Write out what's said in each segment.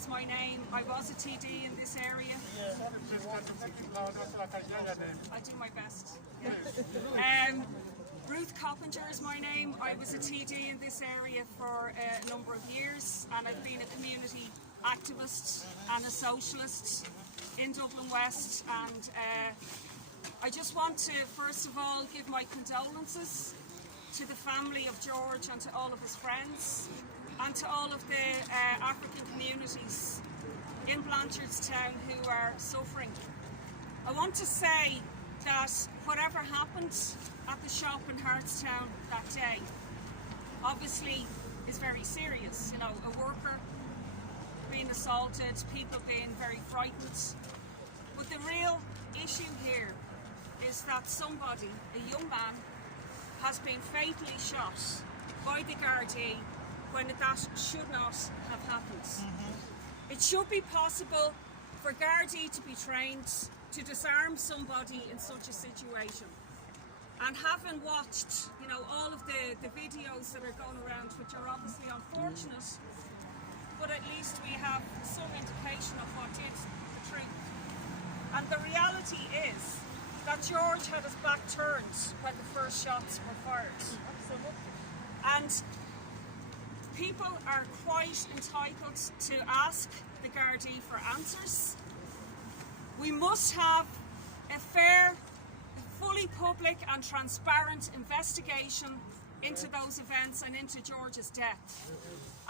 is my name. I was a TD in this area. I do my best. Yeah. Ruth Coppingger is my name. I was a TD in this area for a number of years, and I've been a community activist and a socialist in Dublin West, and I just want to first of all give my condolences to the family of George and to all of his friends and to all of the African communities in Blanchardstown who are suffering. I want to say that whatever happened at the shop in Hartstown that day obviously is very serious. You know, a worker being assaulted, people being very frightened. But the real issue here is that somebody, a young man, has been fatally shot by the Gardaí when that should not have happened. It should be possible for Gardaí to be trained to disarm somebody in such a situation. And having watched, you know, all of the videos that are going around, which are obviously unfortunate, but at least we have some indication of what is the truth. And the reality is that George had his back turned when the first shots were fired. And people are quite entitled to ask the Gardaí for answers. We must have a fair, fully public and transparent investigation into those events and into George's death.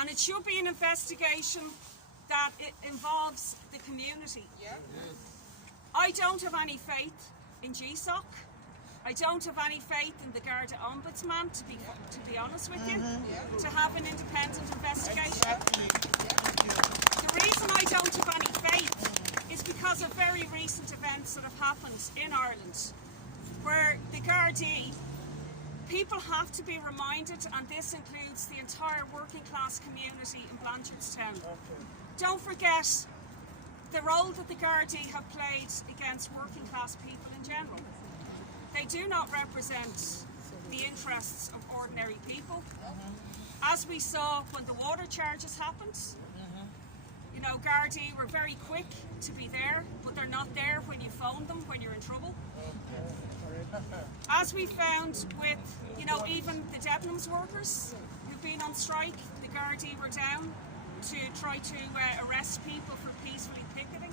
And it should be an investigation that it involves the community. I don't have any faith in GSOC. I don't have any faith in the Garda Ombudsman, to be honest with you, to have an independent investigation. The reason I don't have any faith is because of very recent events that have happened in Ireland, where the Gardaí, people have to be reminded, and this includes the entire working class community in Blanchardstown. Don't forget the role that the Gardaí have played against working class people in general. They do not represent the interests of ordinary people. As we saw when the water charges happened, you know, Gardaí were very quick to be there, but they're not there when you phone them when you're in trouble. As we found with, you know, even the Debenhams workers who've been on strike, the Gardaí were down to try to arrest people for peacefully picketing.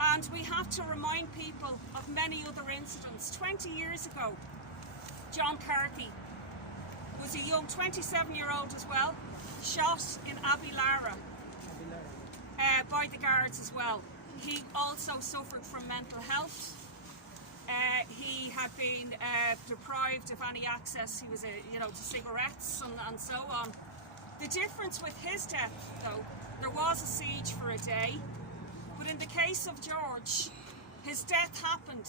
And we have to remind people of many other incidents. 20 years ago, John Carthy was a young 27-year-old as well, shot in Abilara by the guards as well. He also suffered from mental health. He had been deprived of any access. He was, to cigarettes and so on. The difference with his death, though, there was a siege for a day, but in the case of George, his death happened,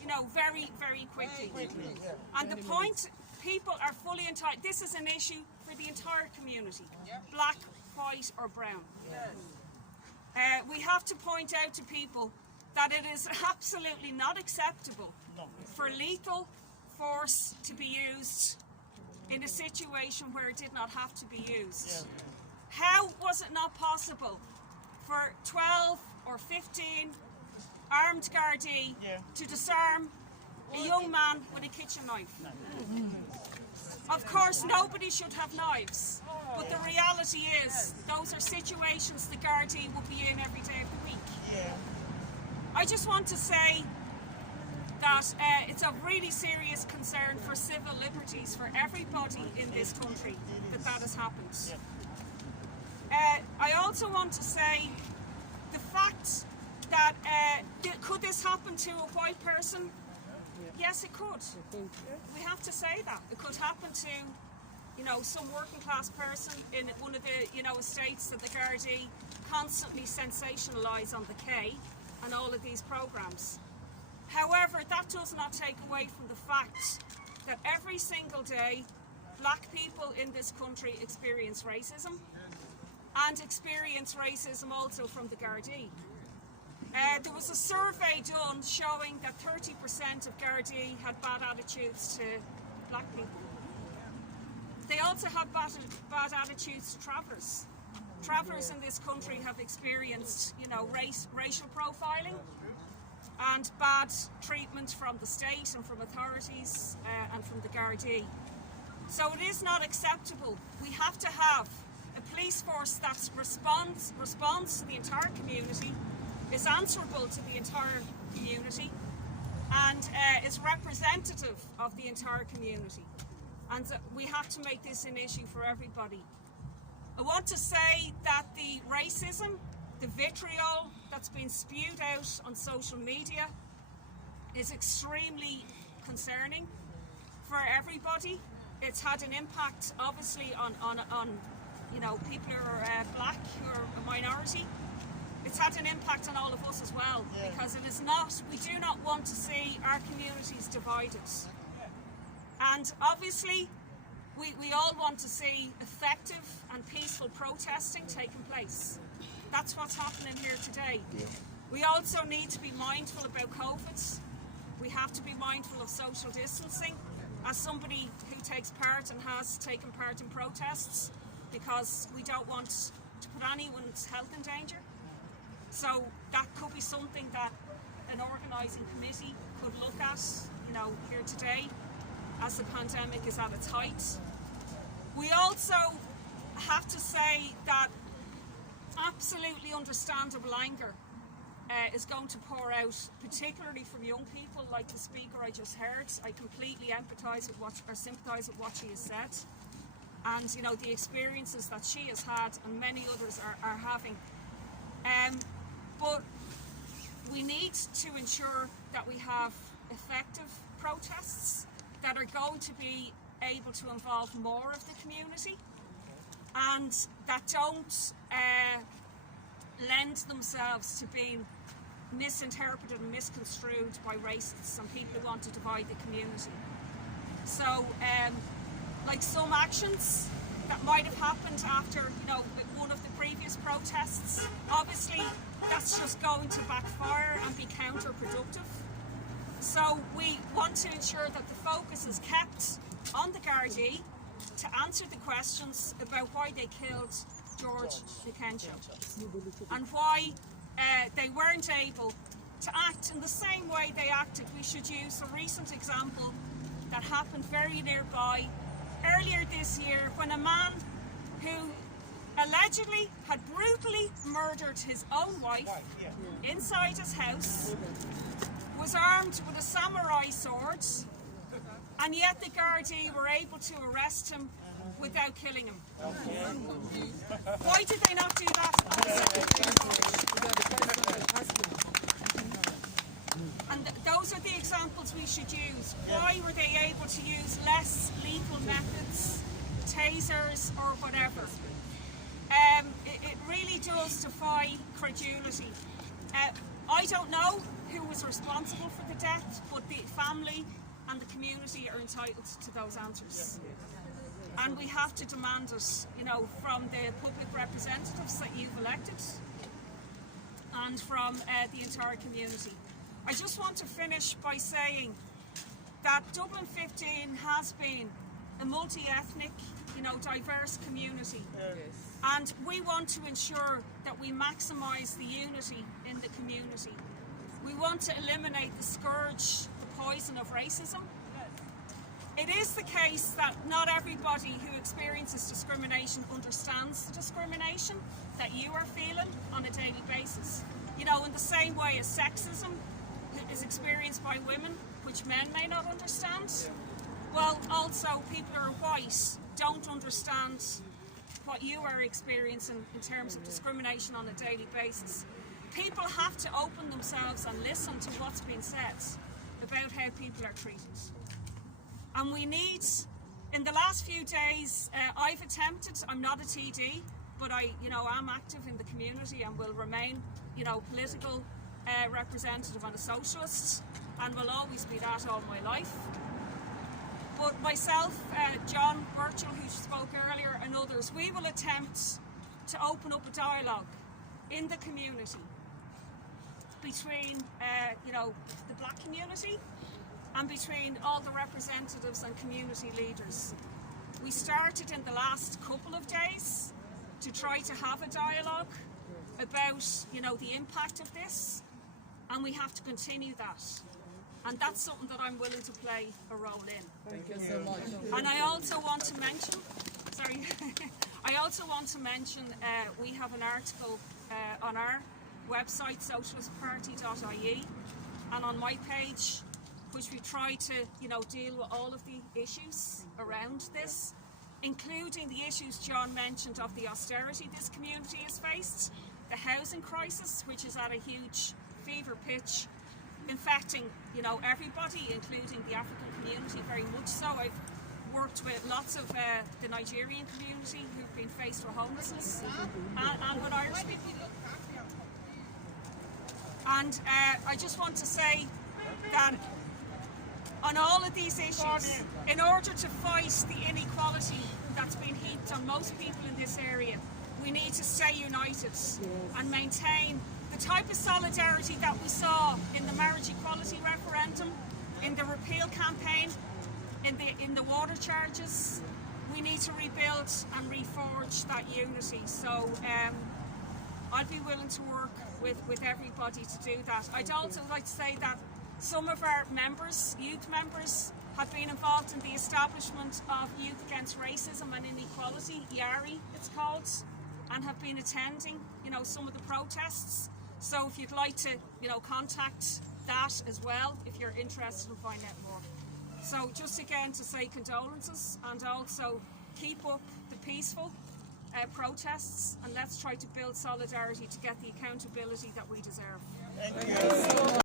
you know, very, very quickly. And the point, people are fully entitled. This is an issue for the entire community, black, white, or brown. We have to point out to people that it is absolutely not acceptable for lethal force to be used in a situation where it did not have to be used. How was it not possible for 12 or 15 armed Gardaí to disarm a young man with a kitchen knife? Of course, nobody should have knives, but the reality is those are situations the Gardaí will be in every day of the week. I just want to say that it's a really serious concern for civil liberties for everybody in this country that has happened. I also want to say the fact that could this happen to a white person? Yes, it could. We have to say that. It could happen to, you know, some working class person in one of the, you know, estates that the Gardaí constantly sensationalise on the K and all of these programmes. However, that does not take away from the fact that every single day black people in this country experience racism and experience racism also from the Gardaí. There was a survey done showing that 30% of Gardaí had bad attitudes to black people. They also have bad attitudes to travellers. travellers in this country have experienced, racial profiling and bad treatment from the state and from authorities and from the Gardaí. So it is not acceptable. We have to have a police force that responds to the entire community, is answerable to the entire community, and is representative of the entire community. And we have to make this an issue for everybody. I want to say that the racism, the vitriol that's been spewed out on social media is extremely concerning for everybody. It's had an impact, obviously, on people who are black, who are a minority. It's had an impact on all of us as well, because it is not. We do not want to see our communities divided. And obviously, we all want to see effective and peaceful protesting taking place. That's what's happening here today. We also need to be mindful about COVID. We have to be mindful of social distancing. As somebody who takes part and has taken part in protests, because we don't want to put anyone's health in danger. So that could be something that an organising committee could look at, here today, as the pandemic is at its height. We also have to say that absolutely understandable anger is going to pour out, particularly from young people like the speaker I just heard. I completely sympathise with what she has said, and the experiences that she has had and many others are having. But we need to ensure that we have effective protests that are going to be able to involve more of the community and that don't lend themselves to being misinterpreted and misconstrued by racists and people who want to divide the community. So, like some actions that might have happened after, one of the previous protests, obviously that's just going to backfire and be counterproductive. So we want to ensure that the focus is kept on the Gardaí to answer the questions about why they killed George Nkencho and why they weren't able to act in the same way they acted. We should use a recent example that happened very nearby earlier this year, when a man who allegedly had brutally murdered his own wife inside his house was armed with a samurai sword, and yet the Gardaí were able to arrest him without killing him. Why did they not do that? And those are the examples we should use. Why were they able to use less lethal methods, tasers or whatever? It really does defy credulity. I don't know who was responsible for the death, but the family and the community are entitled to those answers. And we have to demand it, from the public representatives that you've elected and from the entire community. I just want to finish by saying that Dublin 15 has been a multi-ethnic, diverse community. And we want to ensure that we maximise the unity in the community. We want to eliminate the scourge, the poison of racism. It is the case that not everybody who experiences discrimination understands the discrimination that you are feeling on a daily basis. In the same way as sexism is experienced by women, which men may not understand. Well, also people who are white don't understand what you are experiencing in terms of discrimination on a daily basis. People have to open themselves and listen to what's being said about how people are treated. And we need, in the last few days, I've attempted, I'm not a TD, but I am active in the community and will remain, political representative and a socialist, and will always be that all my life. But myself, John Birchall, who spoke earlier, and others, we will attempt to open up a dialogue in the community between, the black community and between all the representatives and community leaders. We started in the last couple of days to try to have a dialogue about, you know, the impact of this, and we have to continue that. And that's something that I'm willing to play a role in. Thank you so much. And I also want to mention, sorry, I also want to mention we have an article on our website, socialistparty.ie, and on my page, which we try to, you know, deal with all of the issues around this, including the issues John mentioned of the austerity this community has faced, the housing crisis, which is at a huge fever pitch, infecting, you know, everybody, including the African community very much so. I've worked with lots of the Nigerian community who've been faced with homelessness, and with Irish people. And I just want to say that on all of these issues, in order to fight the inequality that's been heaped on most people in this area, we need to stay united and maintain the type of solidarity that we saw in the marriage equality referendum, in the repeal campaign, in the water charges. We need to rebuild and reforge that unity. So I'd be willing to work with everybody to do that. I'd also like to say that some of our members, youth members, have been involved in the establishment of Youth Against Racism and Inequality, YARI it's called, and have been attending, you know, some of the protests. So if you'd like to, you know, contact that as well, if you're interested in finding out more. So just again to say condolences, and also keep up the peaceful protests, and let's try to build solidarity to get the accountability that we deserve. Thank you.